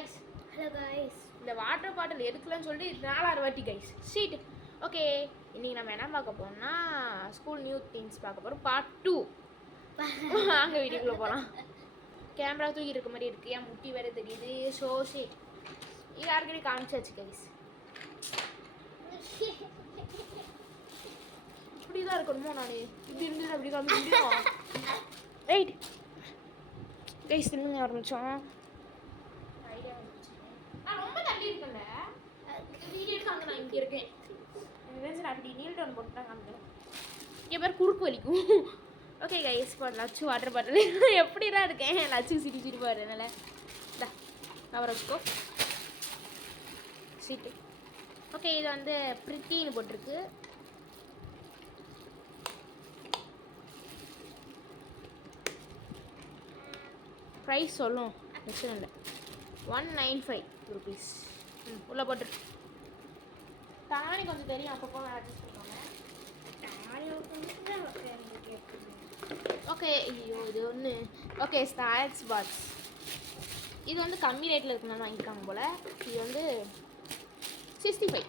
guys. Hello guys. இந்த water bottle எதுக்குலன்னு சொல்லிட்டு 4 வாட்டி கைஸ் ஷீட். ஓகே, இன்னைக்கு நம்ம என்ன பார்க்க போறோம்னா ஸ்கூல் நியூ திங்ஸ் பார்க்க போறோம். பார்ட் 2. வாங்க வீடியோக்குள்ள போலாம். கேமரா தூக்கி இருக்க மாதிரி இருக்கு, என் முட்டி வேற தெரியுது. ஷோ ஷீட் இது யாருக்கிட்டே காமிச்சாச்சு கைஸ். இப்படிதான் இருக்கணுமோ? நான் இப்படி இருந்து அப்படி காமிக்க முடியும்? ரைட் கைஸ், திரும்ப ஆரம்பிச்சோம். நான் ரொம்ப தள்ளி இருக்கேன்ல, வீடியோ எடுக்காங்க. நான் இங்கே இருக்கேன். அப்படி நீல் டவுன் போட்டு தான் காமிக்கிறேன். என் பேர் குறுக்கு வலிக்கும். ஓகே கைஸ், இப்போ லட்சு வாட்டர் பாட்டில் எப்படிதான் இருக்கேன். லட்சு சிரிச்சிட்டு பாரு. அதனால் கவர் வச்சுக்கோ சீட்டு. ஓகே, இது வந்து பிரிட்டின்னு போட்டிருக்கு. ப்ரைஸ் சொல்லும், பிரச்சனை இல்லை. 195 rupees. உள்ளே போட்டுருக்கு. தானே கொஞ்சம் தெரியும், அப்பப்போ அட்ஜஸ்ட் பண்ணுவாங்க. ஓகே, ஐயோ இது ஒன்று. Okay, snacks box. இது வந்து கம்மி ரேட்டில் இருக்குன்னு வாங்கியிருக்காங்க போல். இது வந்து 65.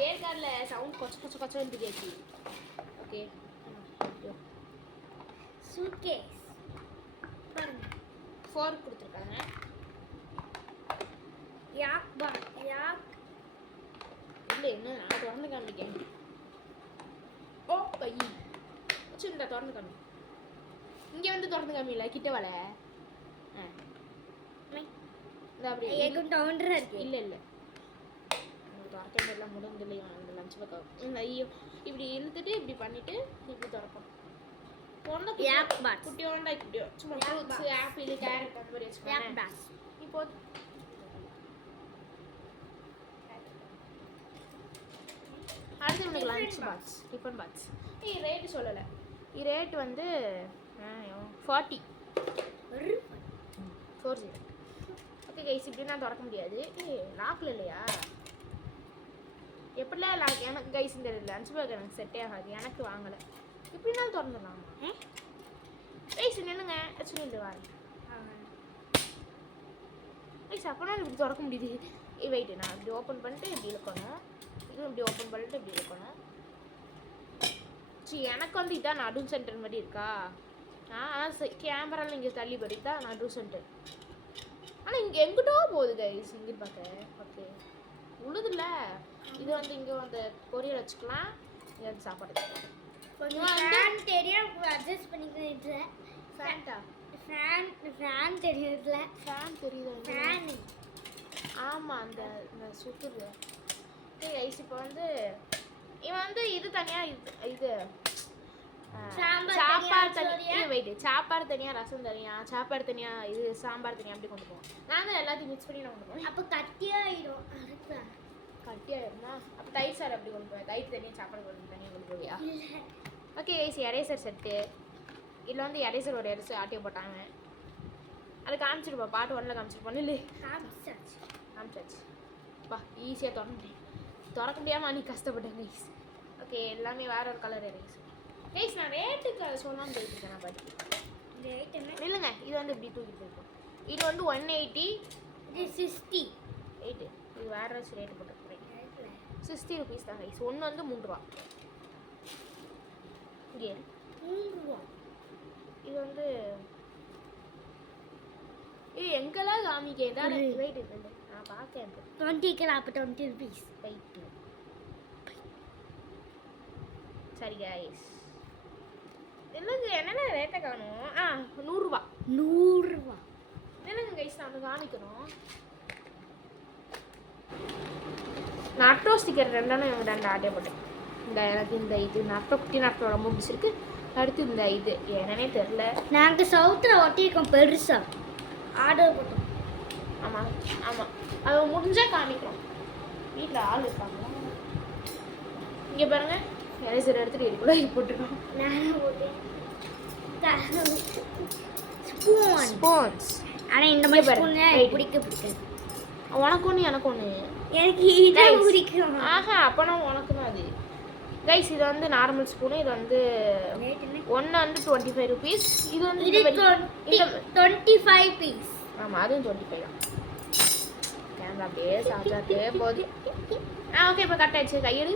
கேட்கல சவுண்ட் கொச்ச கொச்சன்னு கேட்கு. Okay, Suitcase. பாருங்க, ஃபோர்க் கொடுத்துருக்காங்க. yak இல்லை என்ன, நான் திறந்து காமிக்கேன். ஓ பை வச்சுருந்தா திறந்து காமி. இங்கே வந்து திறந்து காமில கிட்ட வலை. இந்த அப்படி எகும் டவுண்டரா இருக்கு. இல்லை இல்லை, திறக்க எல்லாம் முடிஞ்சலையும். அந்த லஞ்ச் பக்கம் இந்த ஐயோ இப்படி இழுத்துட்டு இப்படி பண்ணிட்டு இப்படி திறப்போம். குட்டியோண்டா இப்படியோ சும்மா ஃப்ரூட்ஸ், ஆப்பிள், கேரட் அந்த மாதிரி வச்சுக்கோங்க. இப்போ அடுத்து உனக்கு lunch box, tiffin box. Rate சொல்லலை. ரேட் வந்து 40. ஓகே கைஸ், இப்படின்னா திறக்க முடியாது. லாக்கில் இல்லையா? எப்படிலாம் லாக்? எனக்கு கைஸ் இந்த லஞ்ச் பேக் எனக்கு செட்டே ஆகாது, எனக்கு வாங்கலை. இப்படினாலும் திறந்துடலாமா? கைஸ் நின்னுங்க, சொல்லிட்டு வாங்க கைஸ். அப்போனா இப்படி திறக்க முடியுது. வெயிட்டு, நான் இப்படி ஓப்பன் பண்ணிட்டு இப்படி இழுக்கணும். இதுவும் இப்படி ஓப்பன் பண்ணிட்டு இப்படி இருக்கணும். சரி, எனக்கு வந்து இதான் நடு சென்டர் மாதிரி இருக்கா? ஆனால் கேமராவில் இங்கே தள்ளி போயிட்டு தான் நடு சென்டர். ஆனால் இங்கே எங்கிட்டோ போகுது கைஸ், இங்கே பார்க்க. ஓகே, உழுதுல. இது வந்து இங்கே வந்து பொரியல் வச்சுக்கலாம், இது வந்து சாப்பாடு வச்சுக்கலாம். ஃபேன் தெரியும், அட்ஜஸ்ட் பண்ணிக்கிறேன். ஃபேன்டா? ஃபேன் தெரியுதுல. ஃபேன் தெரியுது. ஃபேன் ஆமாம், அந்த சுற்றுது. ஓகே கைஸ், இப்போ வந்து இவன் வந்து இது தனியாக இது சாப்பாடு தனியாக. வெயிட்டு, சாப்பாடு தனியாக, ரசம் தனியாக, சாப்பாடு தனியாக, இது சாம்பார் தனியாக அப்படி கொண்டு போவோம். நான் தான் எல்லாத்தையும் மிக்ஸ் பண்ணி நான் கொண்டு போவேன். அப்போ கட்டியாயிடும். அதுதான் கட்டியாயிருமா? அப்போ தயிர் சார் அப்படி கொண்டு போவேன். தயிர் தனியாக, சாப்பாடு கொண்டு தனியாக கொண்டு போவியா? Okay guys, eraser set. இதில் வந்து எரேசர் ஒரு எரேசர் ஆட்டிய போட்டாங்க. அது காமிச்சிருப்பா, பாட்டு 1ல் காமிச்சிருப்போம். இல்லை காமிச்சாச்சு. பா ஈஸியாக திறக்க முடியாமல் நீ கஷ்டப்பட்டேன் கைஸ். ஓகே, எல்லாமே வேற ஒரு கலர் எரேசர் கைஸ். நான் ரேட்டுக்கு சொல்லாமல் போயிட்டுருக்கேன். நான் பாட்டு இல்லைங்க, இது வந்து இப்படி தூக்கிட்டு போயிருக்கோம். இது வந்து 180. இது 60. இது வேற ரேட்டு போட்டுருக்கேன். 60 rupees தான் கைஸ். ஒன்று வந்து 3 ரூபா. இங்கே 3 ரூபா. இது வந்து எங்கெல்லாம் காமிக்கேன். வெயிட் இல்லை, நான் பார்க்கேன். 20 அப்போ 20 rupees. வெயிட். சரி கைஸ், என்னங்க என்னென்ன ரேட்டை காணும்? 100 ரூபா. 100 ரூபா என்னங்க கைஸ், நான் காமிக்கணும். நட்டோ ஸ்டிக்கர் 2 இவங்க 2 ஆட்டே போட்டேன். இந்த எனக்கு இந்த இது நட்டோ, குட்டி நட்டோ ரொம்ப பிடிச்சிருக்கு. அடுத்து இந்த இது என்னன்னே தெரில. நாங்கள் சவுத்தில் ஒட்டியிருக்கோம் பெருசா, ஆர்டர் போட்டோம். ஆமாம் ஆமாம், அதை முடிஞ்சால் காமிக்கிறோம். வீட்டில் ஆள் இருப்பாங்க. இங்கே பாருங்க, எரேசர் எடுத்துகிட்டு இதுக்குள்ளே இது போட்டுருக்கோம். நானும் போட்டேன். ஸ்பூன்ஸ். ஆனால் இந்த மாதிரி ஸ்பூன் பிடிக்காது. உனக்கு ஒன்று எனக்கு ஒன்று. எனக்கு இதான் பிடிக்கும். ஆஹா, அப்போனா உனக்கு தான் அது. கைஸ் இது வந்து நார்மல் ஸ்பூனு. இது வந்து ரேட் என்ன? ஒன்று வந்து 25 ருபீஸ். இது வந்து இது இந்த 25 பீஸ். ஆமாம் அதுவும் 25 தான். கேமரா அப்படியே சாப்பிட்டாட்டே போகுது. ஓகே இப்போ கட் ஆயிடுச்சு. கையெடு.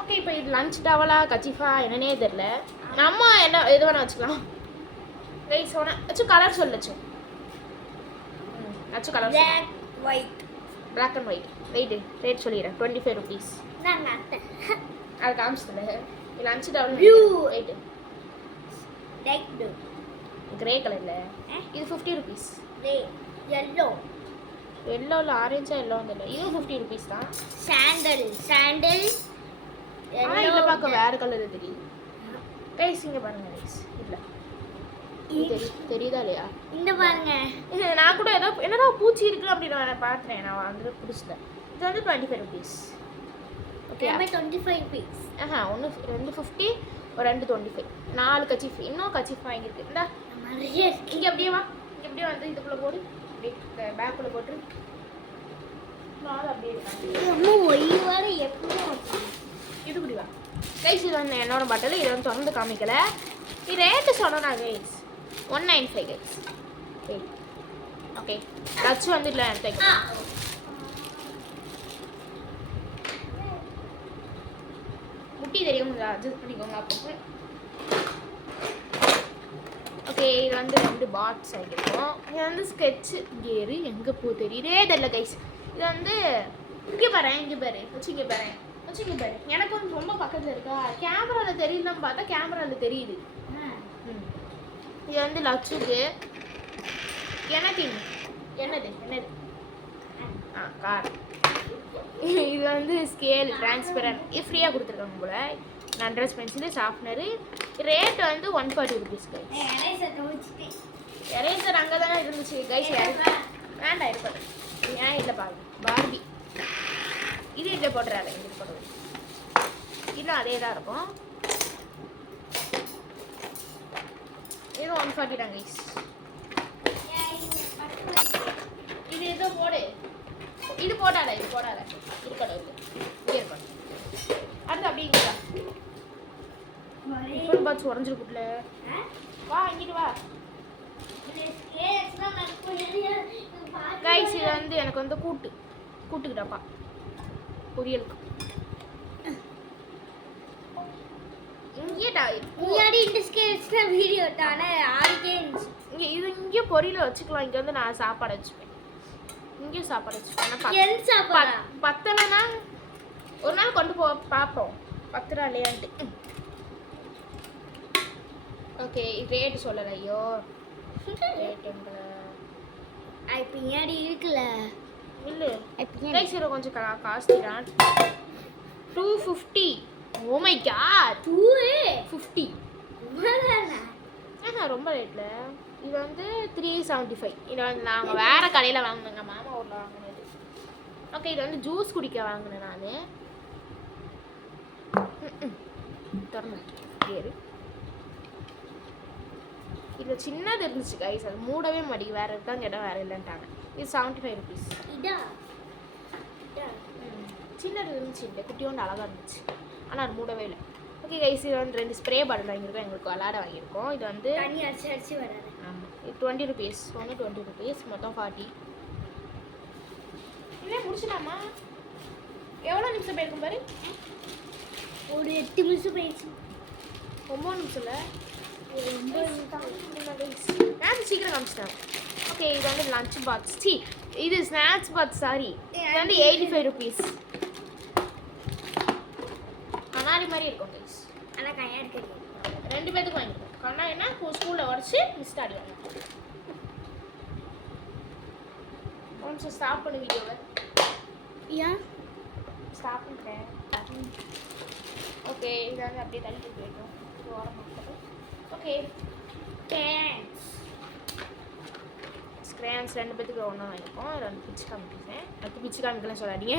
ஓகே இப்போ இது லஞ்ச் டவலா கச்சிஃபா என்னன்னே தெரியல. நம்ம என்ன எது வேணா வச்சுக்கலாம். கைஸ் வச்சு கலர் சொல்லச்சு. வச்சு colour Black, white. Black and white. Rate சொல்லிடுறேன் 25 ருபீஸ். நான் நட்டேன். அது காமிச்சதில்ல. Lunch towel Blue. Rate Light blue. Grey கலரில். இது 50 ருபீஸ். Red, yellow. எல்லோவில் ஆரஞ்சா எல்லோ வந்து இல்லை. இதுவும் 50 ருபீஸ் தான். Sandal. ஆனால் இதில் பார்க்க வேறு கலர் தெரியுது. கைஸ் இங்கே பாருங்க கைஸ். இல்லை தெரியுதா இல்லையா? இந்த பாருங்க. இது நான் கூட ஏதோ என்னடா பூச்சி இருக்கு அப்படின்னு நான் பார்த்தேன். நான் வந்து பிடிச்சேன். இது வந்து 25 ருபீஸ். Okay 25 piece. ஒன்று 2 50 ஒரு 2 25. 4 கச்சிஃப். இன்னும் கச்சிஃப் வாங்கியிருக்கு. இந்தா நிறைய இருக்கு. இங்கே அப்படியே வா. இங்கே அப்படியே வந்து இதுக்குள்ளே போடு. அப்படியே இந்த பேக்குள்ளே போட்டு 4 அப்படியே இருக்காங்க. அம்மா ஒய் வர எப்பவும் இது குடி வா. கைஸ் இது வந்து என்னோட பாட்டில். இதை வந்து திறந்து காமிக்கல. இது ரேட்டு சொன்னா கைஸ் 195 கைஸ். ஓகே லட்சு வந்து இல்லை எடுத்து முட்டி தெரியும் அட்ஜஸ்ட் பண்ணிக்கோங்க அப்போ. ஓகே இது வந்து 2 பாட்ஸ் ஆகிருக்கும். இது வந்து ஸ்கெட்சு கேரு எங்கே பூ தெரியுதே தெரியல கைஸ். இது வந்து இங்கே பாரு வச்சு இங்கே பாரு எனக்கு வந்து ரொம்ப பக்கத்தில் இருக்கா. கேமராவில் தெரியலன்னு பார்த்தா கேமராவில் தெரியுது. இது வந்து லட்சுக்கு எனக்கு என்னது கார். இது வந்து ஸ்கேல் டிரான்ஸ்பரண்ட். இது ஃப்ரீயாக கொடுத்துருக்காங்க போல. நட்ரஸ் பென்சிலு ஷார்ப்னரு. ரேட் வந்து 140 ருபீஸ் கைஸ். எரேசர் அங்கே தானே இருந்துச்சு கைஸ். வேண்டாம் இருக்கட்டும். ஏன் இல்லை பார்பி இது இல்லை போட்டுறாரு. இது போடுறது இன்னும் அதே தான் இருக்கும். இது 140 தான் கைஸ். இது ஏதோ போடு. இது போடாத இருக்கட்டும். இங்கே இருக்கட்டும். அடுத்து அப்படியே இப்போ பார்த்து உடஞ்சிருக்குட்ல. வா இங்கிட்டு வா கைஸ். இது வந்து எனக்கு வந்து கூட்டுக்கிட்டப்பா பொரியலுக்கு. இங்கே பொரியல வச்சுக்கலாம். இங்கே வந்து நான் சாப்பாடு வச்சுப்பேன். இங்கேயும் சாப்பாடு வச்சுப்பேன். பத்தலைன்னா ஒரு நாள் கொண்டு பார்ப்போம் பத்துரா இல்லையான்ட்டு. ஓகே ரேட்டு சொல்லலை. ஐயோ ரேட் பின்னாடி இருக்குல்ல. இல்லை கைஸ் இது கொஞ்சம் காஸ்ட்லி தான். 250. Oh my God 250. ரொம்ப ரேட்டில். இது வந்து 375. இது வந்து நாங்கள் வேறு கடையில் வாங்கினோங்க. மாமா ஊரில் வாங்கினது. ஓகே இது வந்து ஜூஸ் குடிக்க வாங்கினேன் நான். திறந்து இது சின்னது இருந்துச்சு கைஸ். அது மூடவே மாட்டேங்குது. வேறு இருக்காங்க இடம் வேறு இல்லைன்ட்டாங்க. இது 75 ருபீஸ். சின்னது இருந்துச்சு. இந்த குட்டியோண்டு அழகாக இருந்துச்சு. ஆனால் அது மூடவே இல்லை. ஓகே கைஸ் இது வந்து 2 ஸ்ப்ரே பாட்டில் வாங்கியிருக்கோம். எங்களுக்கு விளாட வாங்கியிருக்கோம். இது வந்து ஆமாம் இது 20 ருபீஸ். ஒன்று 20 ருபீஸ் மொத்தம் 40. இல்லை முடிச்சுட்டாமா? எவ்வளோ நிமிஷம் போயிருக்கும் பாரு. ஒரு 8 நிமிஷம் போயிடுச்சு. 9 நிமிஷம் இல்லை சீக்கிரம் காமிச்சிட்டாங்க. ஓகே இது வந்து லஞ்ச் பாக்ஸ். இது ஸ்நாக்ஸ் பாக்ஸ். சாரி இது வந்து 85 ருபீஸ். கண்ணாடி மாதிரி இருக்கும் கைஸ். ஆனால் கையாடி தெரியும். 2 பேத்துக்கு வாங்கிருக்கோம். கண்ணாடினா ஸ்கூலில் உடச்சி மிஸ் ஆடிவாங்க. கொஞ்சம் ஸ்டாப் பண்ணு வீடியோவை. ஏன் ஸ்டாப் பண்ணுறேன். ஓகே இது வந்து அப்படியே தள்ளி போயிட்டோம். ஓகே ஸ்க்ரேன்ஸ் 2 பேத்துக்கு ஒன்றா வாங்கியிருக்கோம். 2 பிச்சு காமிக்கிறேன். 2 பிச்சு காமிக்கலாம் சொல்லாதீங்க.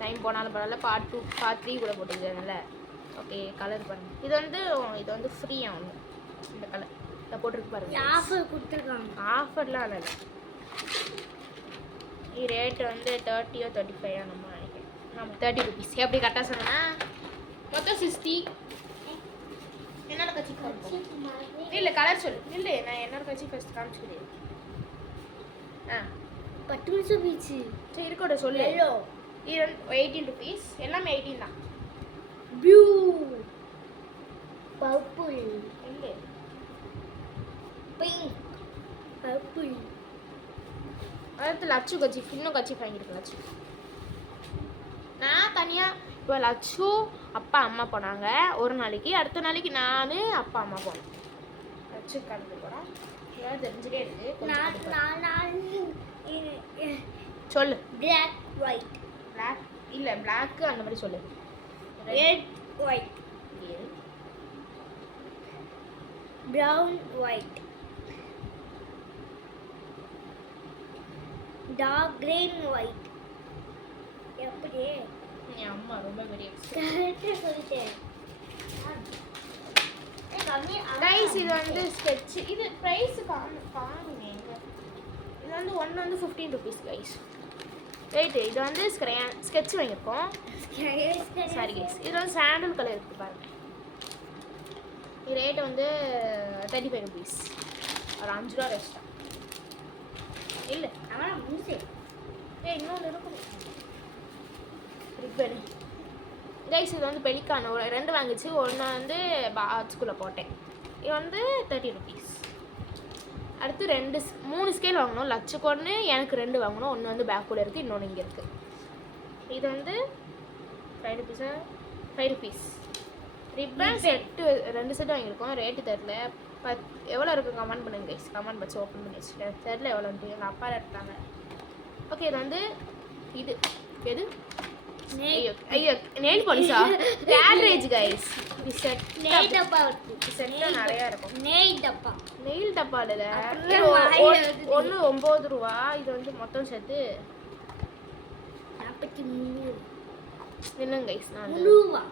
டைம் போனாலும் பரவாயில்ல. பார்ட் 2 பார்ட் 3 கூட போட்டுக்கிறதுனால. ஓகே கலர் பாருங்கள். இது வந்து ஃப்ரீயாக ஒன்று. இந்த கலர் இதை போட்டுருக்கு பாருங்க. ஆஃபர் கொடுத்துருக்காங்க. ஆஃபர்லாம் இல்லை. இது ரேட் வந்து 30 35 நம்ம நினைக்கிறேன். நம்ம 30 rupees. எப்படி கரெக்டாக சொன்னா மொத்தம் 60. என்னோட கட்சி இல்லை கலர் சொல்லு. இல்லை நான் என்னோட கட்சி ஃபர்ஸ்ட் காமிச்சுக்கிறேன். ஆ 10 நிமிஷம் பீச்சு. சரி இருக்கோட சொல்லு. எல்லோ. இது 18 rupees. எல்லாமே 18 தான். ப்ளூ. பர்பிள். இல்லை பிங்க். பர்பிள். அடுத்து லட்சு கட்சி இன்னும் கட்சி வாங்கியிருக்கு லட்சு. நான் தனியாக இப்போ லட்சு அப்பா அம்மா போனாங்க ஒரு நாளைக்கு. அடுத்த நாளைக்கு நான் அப்பா அம்மா போனோம். லட்சு கலந்து போகிறோம். ஏதாவது தெரிஞ்சுட்டே இருக்கு. சொல்லு. Black white. பிளாக் இல்லை பிளாக்கு அந்த மாதிரி சொல்லு. Red white. Brown white. Dark green white. எப்படி என் அம்மா ரொம்ப பெரிய கரெக்டாக சொல்லிட்டேன். கைஸ் இது வந்து ஸ்கெட்ச். இது ப்ரைஸ் காணுங்க எங்க. இது வந்து ஒன்று வந்து 15 rupees கைஸ். ரைட்டு இது வந்து ஸ்கெட்ச் வாங்கியிருக்கோம். சாரி கைஸ் இது வந்து சாண்டல் கலர் இருக்குது பாருங்க. இது ரேட்டு வந்து 35 rupees. ஒரு 5 ரூபா ரெஸ்டா இல்லை ஆனால் முடிச்சு இன்னொன்று இருக்கும். ரிப்பனு கைஸ் இது வந்து பெலிக்கான ஒரு 2 வாங்கிச்சு. ஒன்று வந்து பாக்ஸ்குள்ளே போட்டேன். இது வந்து 30 rupees. அடுத்து 3 ஸ்கேல் வாங்கணும். லட்சுக்கு ஒன்று எனக்கு 2 வாங்கணும். ஒன்று வந்து பேக்குள்ளே இருக்குது, இன்னொன்று இங்கே இருக்குது. இது வந்து 5 rupees 5 rupees. Ribbon set 2 set வாங்கியிருக்கோம். ரேட்டு தெரில. எவ்வளோ இருக்குது கமெண்ட் பண்ணுங்க கைஸ். கமெண்ட் பாக்ஸ் ஓப்பன் பண்ணி வச்சுட்டேன். தெரில எவ்வளோன்ட்டு எங்கள் அப்பா எடுத்தாங்க. ஓகே இது வந்து இது எது ஐயோ நெயில் பாலிஷா கேட்ரேஜ் கைஸ். இது செட் நெய் டப்பா செட்டாக நிறையா இருக்கும். நெய் டப்பா. நெயில் டப்பா இல்லை ஒன்று 9 ரூபா. இது வந்து மொத்தம் சேர்த்து 43 நின்னுங்க கைஸ். நான் ரூபா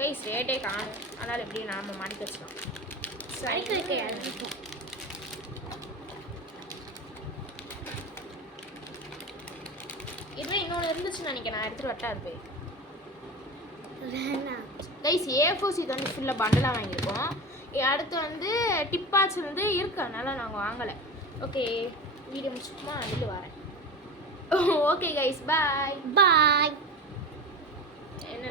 கைஸ் ரேட்டே காணும். அதனால் எப்படி நாம மாடிக்க வச்சுக்கலாம். இதுவே இன்னொன்று இருந்துச்சுன்னு நினைக்கிறேன். நான் எடுத்துகிட்டு வட்டா இருப்பேன் கைஸ். A4 இது வந்து ஃபுல்லாக பண்டலாக வாங்கியிருக்கோம். அடுத்து வந்து டிப்பாச்சு வந்து இருக்கு, அதனால நாங்கள் வாங்கலை. ஓகே வீடியோ முடிச்சுமா அதில் வரேன். ஓகே கைஸ் பாய் பாய். என்ன